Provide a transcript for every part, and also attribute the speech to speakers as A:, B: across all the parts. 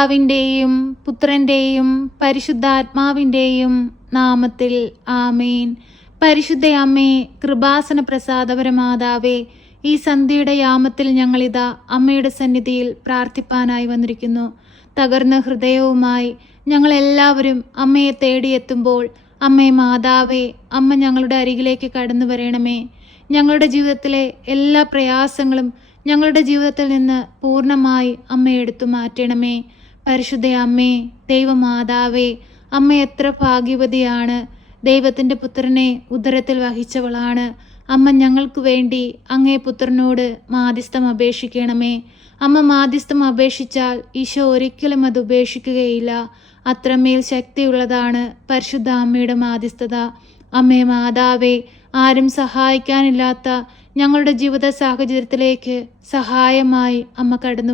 A: പിതാവിന്റെയും പുത്രന്റെയും പരിശുദ്ധാത്മാവിന്റെയും നാമത്തിൽ ആമേൻ. പരിശുദ്ധ അമ്മേ കൃപാസന പ്രസാദപരമാതാവേ ഈ സന്ധ്യയുടെ യാമത്തിൽ ഞങ്ങളിതാ അമ്മയുടെ സന്നിധിയിൽ പ്രാർത്ഥിപ്പാനായി വന്നിരിക്കുന്നു. തകർന്ന ഹൃദയവുമായി ഞങ്ങളെല്ലാവരും അമ്മയെ തേടിയെത്തുമ്പോൾ അമ്മേ മാതാവേ അമ്മ ഞങ്ങളുടെ അരികിലേക്ക് കടന്നു വരണമേ. ഞങ്ങളുടെ ജീവിതത്തിലെ എല്ലാ പ്രയാസങ്ങളും ഞങ്ങളുടെ ജീവിതത്തിൽ നിന്ന് പൂർണമായി അമ്മ എടുത്തു മാറ്റണമേ. പരിശുദ്ധ അമ്മേ ദൈവമാതാവേ അമ്മ എത്ര ഭാഗ്യവതിയാണ്. ദൈവത്തിന്റെ പുത്രനെ ഉദരത്തിൽ വഹിച്ചവളാണ്. അമ്മ ഞങ്ങൾക്ക് വേണ്ടി അങ്ങേ പുത്രനോട് മാധ്യസ്ഥം അപേക്ഷിക്കണമേ. അമ്മ മാധ്യസ്ഥം അപേക്ഷിച്ചാൽ ഈശോ ഒരിക്കലും അത് ഉപേക്ഷിക്കുകയില്ല. അത്രമേൽ ശക്തിയുള്ളതാണ് പരിശുദ്ധ അമ്മയുടെ മാധ്യസ്ഥത. അമ്മേ മാതാവേ ആരും സഹായിക്കാനില്ലാത്ത ഞങ്ങളുടെ ജീവിത സാഹചര്യത്തിലേക്ക് സഹായമായി അമ്മ കടന്നു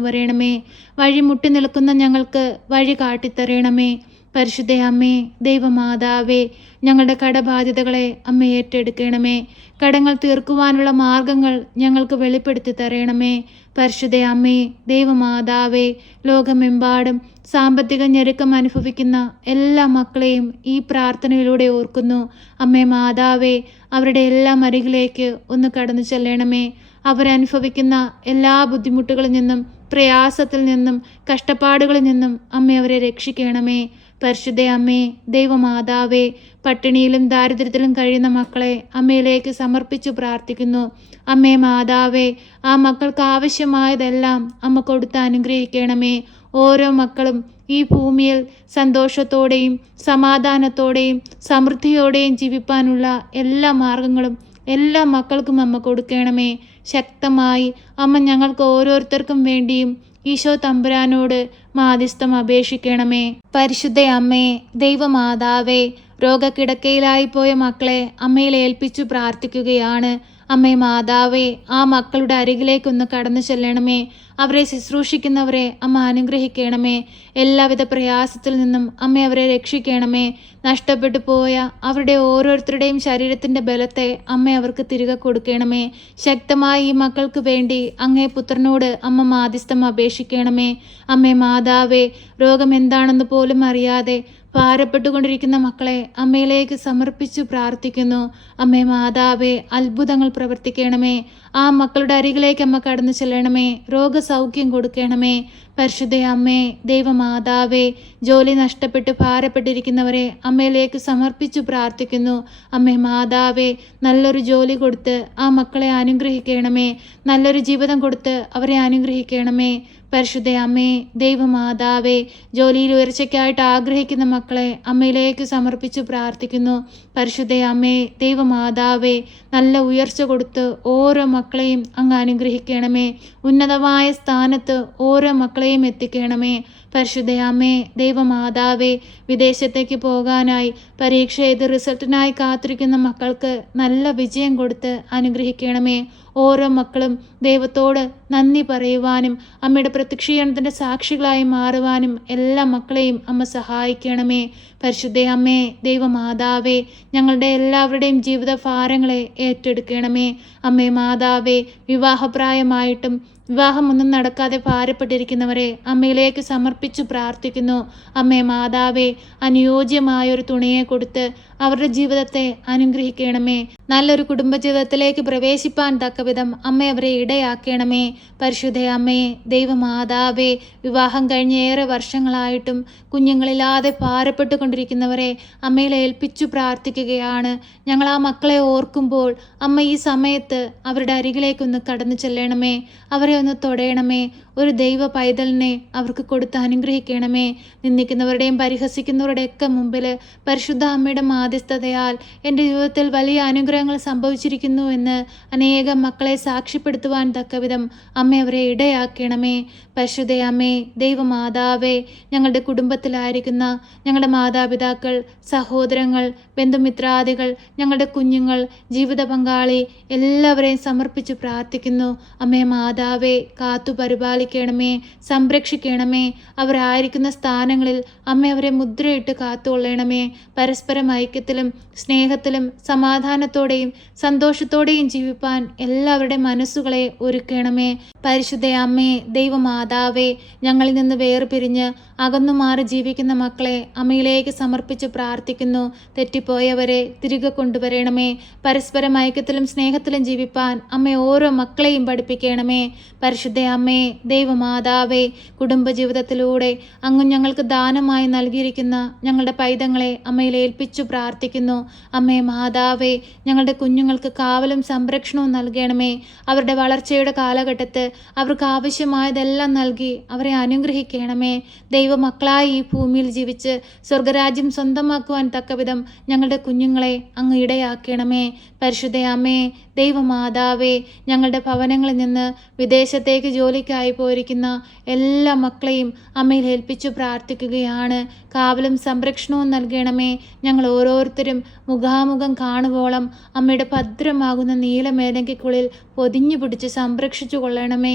A: വഴി മുട്ടി നിൽക്കുന്ന ഞങ്ങൾക്ക് വഴി കാട്ടിത്തരണമേ. പരിശുദ്ധ അമ്മേ ദൈവമാതാവേ ഞങ്ങളുടെ കടബാധ്യതകളെ അമ്മ ഏറ്റെടുക്കണമേ. കടങ്ങൾ തീർക്കുവാനുള്ള മാർഗങ്ങൾ ഞങ്ങൾക്ക് വെളിപ്പെടുത്തി തരണമേ. പരിശുദ്ധ അമ്മേ ദൈവമാതാവേ ലോകമെമ്പാടും സാമ്പത്തിക ഞെരുക്കം അനുഭവിക്കുന്ന എല്ലാ മക്കളെയും ഈ പ്രാർത്ഥനയിലൂടെ ഓർക്കുന്നു. അമ്മേ മാതാവേ അവരുടെ എല്ലാ അരികിലേക്ക് ഒന്ന് കടന്നു ചെല്ലണമേ. അവരനുഭവിക്കുന്ന എല്ലാ ബുദ്ധിമുട്ടുകളിൽ നിന്നും പ്രയാസത്തിൽ നിന്നും കഷ്ടപ്പാടുകളിൽ നിന്നും അമ്മ അവരെ രക്ഷിക്കണമേ. പരിശുദ്ധ അമ്മേ ദൈവമാതാവേ പട്ടിണിയിലും ദാരിദ്ര്യത്തിലും കഴിയുന്ന മക്കളെ അമ്മയിലേക്ക് സമർപ്പിച്ചു പ്രാർത്ഥിക്കുന്നു. അമ്മേ മാതാവേ ആ മക്കൾക്ക് ആവശ്യമായതെല്ലാം അമ്മ കൊടുത്ത് അനുഗ്രഹിക്കണമേ. ഓരോ മക്കളും ഈ ഭൂമിയിൽ സന്തോഷത്തോടെയും സമാധാനത്തോടെയും സമൃദ്ധിയോടെയും ജീവിപ്പാനുള്ള എല്ലാ മാർഗങ്ങളും എല്ലാ മക്കൾക്കും അമ്മ കൊടുക്കണമേ. ശക്തമായി അമ്മ ഞങ്ങൾക്ക് ഓരോരുത്തർക്കും വേണ്ടിയും ഈശോ തമ്പുരാനോട് മാധ്യസ്ഥം അപേക്ഷിക്കണമേ. പരിശുദ്ധ അമ്മേ ദൈവമാതാവേ രോഗക്കിടക്കയിലായി പോയ മക്കളെ അമ്മയിൽ ഏൽപ്പിച്ചു പ്രാർത്ഥിക്കുകയാണ്. അമ്മേ മാതാവേ ആ മക്കളുടെ അരികിലേക്കൊന്ന് കടന്നു ചെല്ലണമേ. അവരെ ശുശ്രൂഷിക്കുന്നവരെ അമ്മ അനുഗ്രഹിക്കണമേ. എല്ലാവിധ പ്രയാസത്തിൽ നിന്നും അമ്മ അവരെ രക്ഷിക്കണമേ. നഷ്ടപ്പെട്ടു പോയ അവരുടെ ഓരോരുത്തരുടെയും ശരീരത്തിന്റെ ബലത്തെ അമ്മ അവർക്ക് തിരികെ കൊടുക്കണമേ. ശക്തമായി ഈ മക്കൾക്ക് വേണ്ടി അങ്ങേ പുത്രനോട് അമ്മ മാധ്യസ്ഥം അപേക്ഷിക്കണമേ. അമ്മേ മാതാവേ രോഗം എന്താണെന്ന് പോലും അറിയാതെ ഭാരപ്പെട്ടുകൊണ്ടിരിക്കുന്ന മക്കളെ അമ്മയിലേക്ക് സമർപ്പിച്ചു പ്രാർത്ഥിക്കുന്നു. അമ്മേ മാതാവേ അത്ഭുതങ്ങൾ പ്രവർത്തിക്കണമേ. ആ മക്കളുടെ അരികിലേക്ക് അമ്മ കടന്നു ചെല്ലണമേ. രോഗസൗഖ്യം കൊടുക്കണമേ. പരിശുദ്ധ അമ്മേ ദൈവമാതാവേ ജോലി നഷ്ടപ്പെട്ട് ഭാരപ്പെട്ടിരിക്കുന്നവരെ അമ്മയിലേക്ക് സമർപ്പിച്ചു പ്രാർത്ഥിക്കുന്നു. അമ്മേ മാതാവേ നല്ലൊരു ജോലി കൊടുത്ത് ആ മക്കളെ അനുഗ്രഹിക്കണമേ. നല്ലൊരു ജീവിതം കൊടുത്ത് അവരെ അനുഗ്രഹിക്കണമേ. പരിശുദ്ധ അമ്മേ ദൈവമാതാവേ ജോലിയിൽ ഉയർച്ചയ്ക്കായിട്ട് ആഗ്രഹിക്കുന്ന മക്കളെ അമ്മയിലേക്ക് സമർപ്പിച്ചു പ്രാർത്ഥിക്കുന്നു. പരിശുദ്ധ അമ്മേ ദൈവമാതാവേ നല്ല ഉയർച്ച കൊടുത്ത് ഓരോ മക്കളെയും അങ്ങ് അനുഗ്രഹിക്കണമേ. ഉന്നതമായ സ്ഥാനത്ത് ഓരോ മക്കളെയും എത്തിക്കണമേ. പരിശുദ്ധ അമ്മേ ദൈവമാതാവേ വിദേശത്തേക്ക് പോകാനായി പരീക്ഷ എഴുതി റിസൾട്ടിനായി കാത്തിരിക്കുന്ന മക്കൾക്ക് നല്ല വിജയം കൊടുത്ത് അനുഗ്രഹിക്കണമേ. ഓരോ മക്കളും ദൈവത്തോട് നന്ദി പറയുവാനും അമ്മയുടെ പ്രത്യക്ഷീകരണത്തിന്റെ സാക്ഷികളായി മാറുവാനും എല്ലാ മക്കളെയും അമ്മ സഹായിക്കണമേ. പരിശുദ്ധ അമ്മേ ദൈവമാതാവേ ഞങ്ങളുടെ എല്ലാവരുടെയും ജീവിത ഭാരങ്ങളെ ഏറ്റെടുക്കണമേ. അമ്മേ മാതാവേ വിവാഹപ്രായമായിട്ടും വിവാഹമൊന്നും നടക്കാതെ ഭാരപ്പെട്ടിരിക്കുന്നവരെ അമ്മയിലേക്ക് സമർപ്പിച്ചു പ്രാർത്ഥിക്കുന്നു. അമ്മേ മാതാവേ അനുയോജ്യമായ ഒരു തുണിയെ കൊടുത്ത് അവരുടെ ജീവിതത്തെ അനുഗ്രഹിക്കണമേ. നല്ലൊരു കുടുംബജീവിതത്തിലേക്ക് പ്രവേശിപ്പാൻ തക്കവിധം അമ്മ അവരെ ഇടയാക്കണമേ. പരിശുദ്ധ അമ്മയെ ദൈവമാതാവേ വിവാഹം കഴിഞ്ഞ ഏറെ വർഷങ്ങളായിട്ടും കുഞ്ഞുങ്ങളില്ലാതെ ഭാരപ്പെട്ടുകൊണ്ടിരിക്കുന്നവരെ അമ്മയിൽ ഏൽപ്പിച്ചു പ്രാർത്ഥിക്കുകയാണ്. ഞങ്ങൾ ആ മക്കളെ ഓർക്കുമ്പോൾ അമ്മ ഈ സമയത്ത് അവരുടെ അരികിലേക്കൊന്ന് കടന്നു ചെല്ലണമേ. അവരെ ഒന്ന് തൊടയണമേ. ഒരു ദൈവ പൈതലിനെ അവർക്ക് കൊടുത്ത് അനുഗ്രഹിക്കണമേ. നിന്ദിക്കുന്നവരുടെയും പരിഹസിക്കുന്നവരുടെയൊക്കെ മുമ്പിൽ പരിശുദ്ധ അമ്മയുടെ മാധ്യസ്ഥതയാൽ എന്റെ ജീവിതത്തിൽ വലിയ അനുഗ്രഹങ്ങൾ സംഭവിച്ചിരിക്കുന്നു എന്ന് അനേകം മക്കളെ സാക്ഷ്യപ്പെടുത്തുവാൻ തക്കവിധം അമ്മ അവരെ ഇടയാക്കണമേ. പരിശുദ്ധ അമ്മേ ദൈവമാതാവേ ഞങ്ങളുടെ കുടുംബത്തിലായിരിക്കുന്ന ഞങ്ങളുടെ മാതാപിതാക്കൾ സഹോദരങ്ങൾ ബന്ധുമിത്രാദികൾ ഞങ്ങളുടെ കുഞ്ഞുങ്ങൾ ജീവിത പങ്കാളി എല്ലാവരെയും സമർപ്പിച്ച് പ്രാർത്ഥിക്കുന്നു. അമ്മേ മാതാവേ കാത്തു പരിപാലിക്കണമേ സംരക്ഷിക്കണമേ. അവരായിരിക്കുന്ന സ്ഥാനങ്ങളിൽ അമ്മ അവരെ മുദ്രയിട്ട് കാത്തുകൊള്ളണമേ. പരസ്പരം ഐക്യത്തിലും സ്നേഹത്തിലും സമാധാനത്തോടെയും സന്തോഷത്തോടെയും ജീവിപ്പാൻ എല്ലാവരുടെ മനസ്സുകളെ ഒരുക്കണമേ. പരിശുദ്ധ അമ്മേ ദൈവമാതാവേ ഞങ്ങളിൽ നിന്ന് വേർപിരിഞ്ഞ് അകന്നു മാറി ജീവിക്കുന്ന മക്കളെ അമ്മയിലേക്ക് സമർപ്പിച്ച് പ്രാർത്ഥിക്കുന്നു. തെറ്റിപ്പോയവരെ തിരികെ കൊണ്ടുവരണമേ. പരസ്പരം ഐക്യത്തിലും സ്നേഹത്തിലും ജീവിപ്പാൻ അമ്മ ഓരോ മക്കളെയും പഠിപ്പിക്കണമേ. പരിശുദ്ധ അമ്മേ ദൈവമാതാവേ കുടുംബജീവിതത്തിലൂടെ അങ്ങ് ഞങ്ങൾക്ക് ദാനമായി നൽകിയിരിക്കുന്ന ഞങ്ങളുടെ പൈതങ്ങളെ അമ്മയിൽ ഏൽപ്പിച്ചു പ്രാർത്ഥിക്കുന്നു. അമ്മേ മാതാവേ ഞങ്ങളുടെ കുഞ്ഞുങ്ങൾക്ക് കാവലും സംരക്ഷണവും നൽകണമേ. അവരുടെ വളർച്ചയുടെ കാലഘട്ടത്ത് അവർക്ക് ആവശ്യമായതെല്ലാം നൽകി അവരെ അനുഗ്രഹിക്കണമേ. ദൈവമക്കളായി ഈ ഭൂമിയിൽ ജീവിച്ച് സ്വർഗരാജ്യം സ്വന്തമാക്കുവാൻ തക്കവിധം ഞങ്ങളുടെ കുഞ്ഞുങ്ങളെ അങ്ങ് ഇടയാക്കണമേ. പരിശുദ്ധയമ്മേ ദൈവമാതാവേ ഞങ്ങളുടെ ഭവനങ്ങളിൽ നിന്ന് വിദേശത്തേക്ക് ജോലിക്കായി പോയിരിക്കുന്ന എല്ലാ മക്കളെയും അമ്മയിൽ ഏൽപ്പിച്ചു പ്രാർത്ഥിക്കുകയാണ്. കാവലും സംരക്ഷണവും നൽകണമേ. ഞങ്ങൾ ഓരോരുത്തരും മുഖാമുഖം കാണുവോളം അമ്മയുടെ ഭദ്രമാകുന്ന നീലമേലങ്കിക്കുള്ളിൽ പൊതിഞ്ഞു പിടിച്ച് സംരക്ഷിച്ചു കൊള്ളണമേ.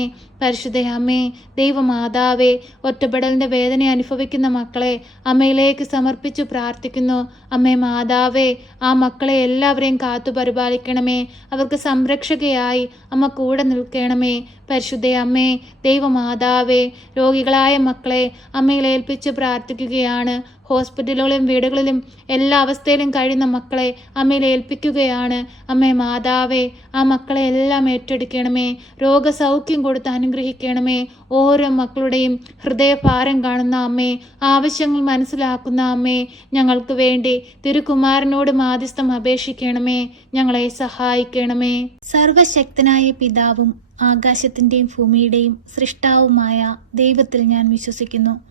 A: പരിശുദ്ധ അമ്മേ ദൈവമാതാവേ ഒറ്റപ്പെടലിന്റെ വേദന അനുഭവിക്കുന്ന മക്കളെ അമ്മയിലേക്ക് സമർപ്പിച്ചു പ്രാർത്ഥിക്കുന്നു. അമ്മേ മാതാവേ ആ മക്കളെ എല്ലാവരെയും കാത്തു പരിപാലിക്കണമേ. അവർക്ക് സംരക്ഷകയായി അമ്മ കൂടെ നിൽക്കണമേ. പരിശുദ്ധ അമ്മേ ദൈവമാതാവേ രോഗികളായ മക്കളെ അമ്മയിൽ ഏൽപ്പിച്ച് പ്രാർത്ഥിക്കുകയാണ്. ഹോസ്പിറ്റലുകളിലും വീടുകളിലും എല്ലാ അവസ്ഥയിലും കഴിയുന്ന മക്കളെ അമ്മയിൽ ഏൽപ്പിക്കുകയാണ്. അമ്മേ മാതാവേ ആ മക്കളെ എല്ലാം ഏറ്റെടുക്കണമേ. രോഗസൗഖ്യം കൊടുത്ത് അനുഗ്രഹിക്കണമേ. ഓരോ മക്കളുടെയും ഹൃദയഭാരം കാണുന്ന അമ്മേ ആവശ്യങ്ങൾ മനസ്സിലാക്കുന്ന അമ്മേ ഞങ്ങൾക്ക് വേണ്ടി തിരുകുമാരനോട് മാധ്യസ്ഥം അപേക്ഷിക്കണമേ. ഞങ്ങളെ സഹായിക്കണമേ. സർവശക്തനായ പിതാവും ആകാശത്തിന്റെയും ഭൂമിയുടെയും സൃഷ്ടാവുമായ ദൈവത്തിൽ ഞാൻ വിശ്വസിക്കുന്നു.